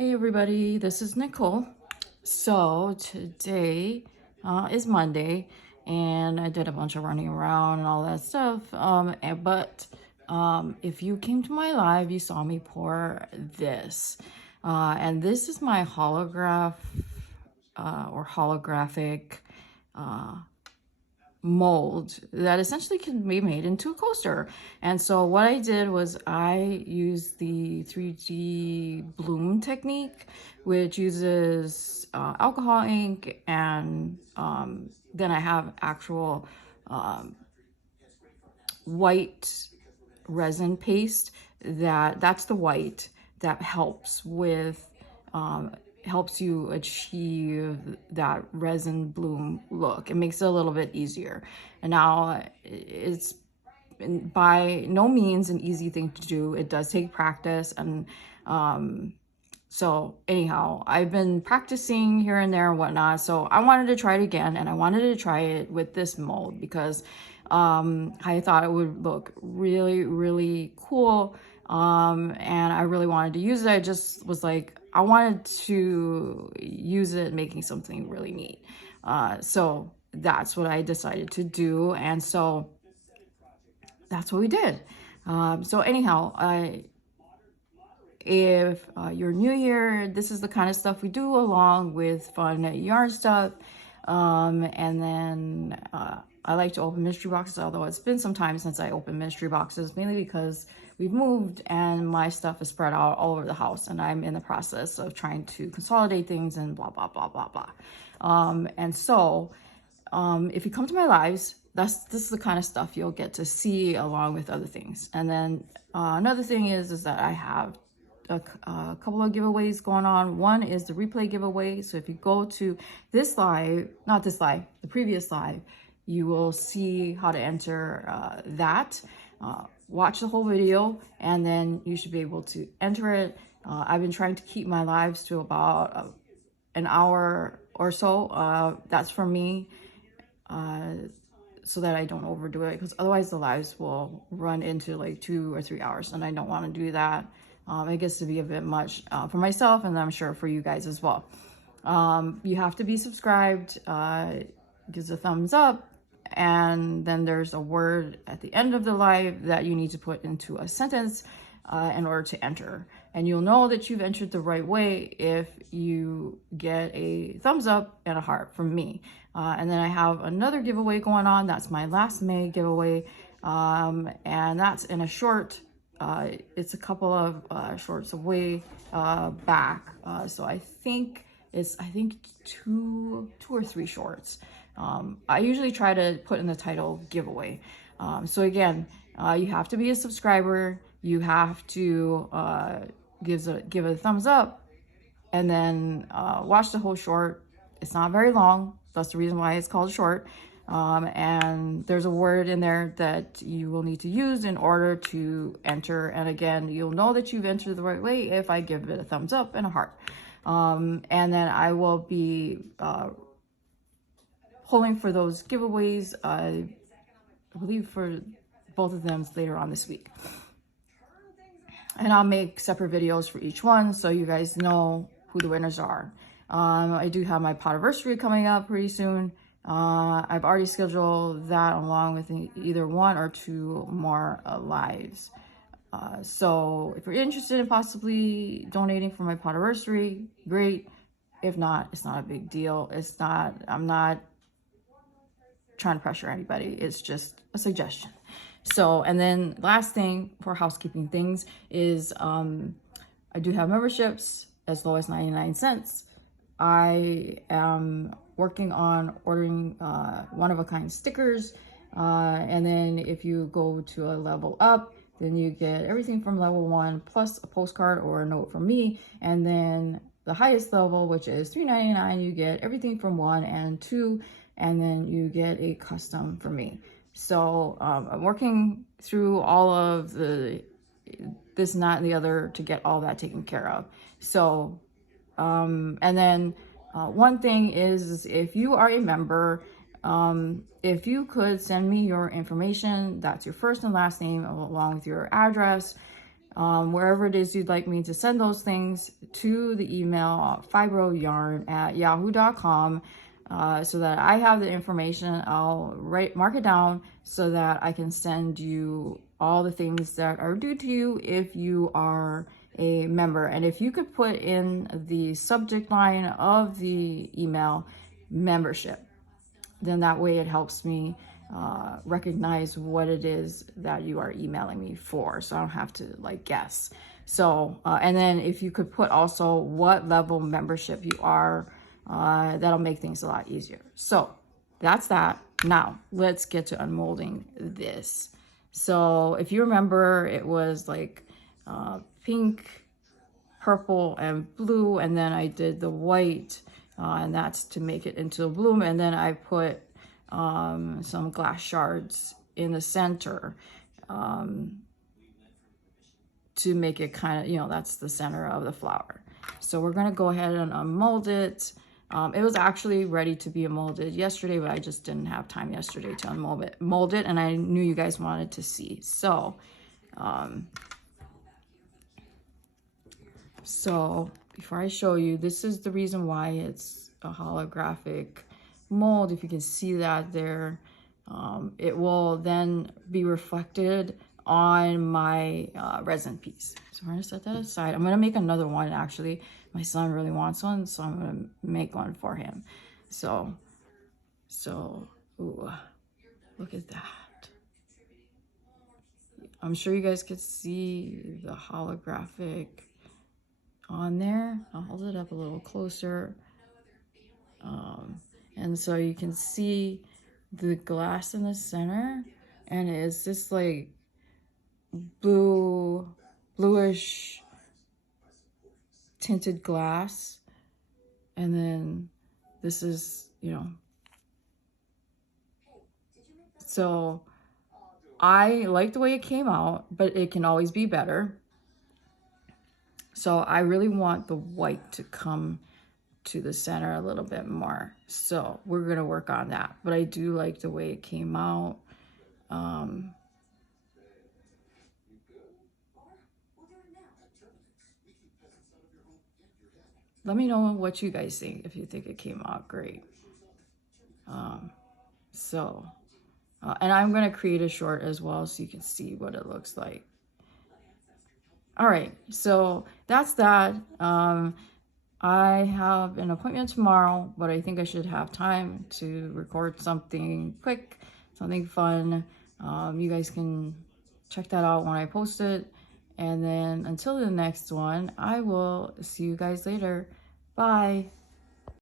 Hey everybody, this is Nicole. So today is Monday and I did a bunch of running around and all that stuff. But if you came to my live, you saw me pour this. And this is my holographic mold that essentially can be made into a coaster. And so what I did was I used the 3D bloom technique, which uses alcohol ink, and then I have actual white resin paste that's the white that helps with helps you achieve that resin bloom look. It makes it a little bit easier. And now it's by no means an easy thing to do. It does take practice. And so anyhow, I've been practicing here and there and whatnot. So I wanted to try it again, and I wanted to try it with this mold because I thought it would look really, really cool. And I really wanted to use it. I just was like, I wanted to use it making something really neat. So that's what I decided to do. And so that's what we did. So anyhow, if you're new here, this is the kind of stuff we do along with fun yarn stuff. And then I like to open mystery boxes, although it's been some time since I opened mystery boxes, mainly because we've moved and my stuff is spread out all over the house, and I'm in the process of trying to consolidate things and blah, blah, blah, blah, blah. And so if you come to my lives, this is the kind of stuff you'll get to see along with other things. And then another thing is that I have a couple of giveaways going on. One is the replay giveaway. So if you go to this live, not this live, the previous live, you will see how to enter that. Watch the whole video, and then you should be able to enter it. I've been trying to keep my lives to about an hour or so. That's for me, so that I don't overdo it, because otherwise the lives will run into like 2 or 3 hours, and I don't want to do that. It gets to be a bit much for myself, and I'm sure for you guys as well. You have to be subscribed, gives a thumbs up, and then there's a word at the end of the live that you need to put into a sentence in order to enter. And you'll know that you've entered the right way if you get a thumbs up and a heart from me. And then I have another giveaway going on. That's my last May giveaway, and that's in a short. It's a couple of shorts away back. So I think it's two or three shorts. I usually try to put in the title giveaway. So again, you have to be a subscriber. You have to give it a thumbs up, and then watch the whole short. It's not very long. That's the reason why it's called short. And there's a word in there that you will need to use in order to enter. And again, you'll know that you've entered the right way if I give it a thumbs up and a heart. And then I will be pulling for those giveaways, I believe for both of them later on this week. And I'll make separate videos for each one so you guys know who the winners are. I do have my Potiversary coming up pretty soon. I've already scheduled that along with either 1 or 2 more lives. So if you're interested in possibly donating for my Potiversary, great. If not, it's not a big deal. I'm not trying to pressure anybody. It's just a suggestion. So, and then last thing for housekeeping things is I do have memberships as low as 99 cents. I am working on ordering one-of-a-kind stickers. And then if you go to a level up, then you get everything from level 1 plus a postcard or a note from me. And then the highest level, which is $3.99, you get everything from 1 and 2, and then you get a custom from me. So I'm working through all of the this and that and the other to get all that taken care of. So and then one thing is, if you are a member, if you could send me your information, that's your first and last name along with your address, wherever it is you'd like me to send those things to the email fibroyarn@yahoo.com, so that I have the information. I'll mark it down so that I can send you all the things that are due to you if you are a member. And if you could put in the subject line of the email membership, then that way it helps me recognize what it is that you are emailing me for, so I don't have to like guess. So and then if you could put also what level membership you are, that'll make things a lot easier. So that's that. Now let's get to unmolding this. So if you remember, it was like pink, purple, and blue, and then I did the white, and that's to make it into a bloom. And then I put some glass shards in the center to make it kind of, you know, that's the center of the flower. So we're gonna go ahead and unmold it. It was actually ready to be molded yesterday, but I just didn't have time yesterday to mold it, and I knew you guys wanted to see. So, so before I show you, this is the reason why it's a holographic mold. If you can see that there, it will then be reflected on my resin piece. So we're gonna set that aside. I'm gonna make another one actually. My son really wants one, so I'm gonna make one for him. So ooh, look at that. I'm sure you guys could see the holographic on there. I'll hold it up a little closer. And so you can see the glass in the center, and it's just like bluish tinted glass. And then this is, you know, so I like the way it came out, but it can always be better. So I really want the white to come to the center a little bit more. So we're gonna work on that. But I do like the way it came out. Let me know what you guys think, if you think it came out great. And I'm gonna create a short as well so you can see what it looks like. All right, so that's that. I have an appointment tomorrow, but I think I should have time to record something quick, something fun. You guys can check that out when I post it. And then until the next one, I will see you guys later. Bye.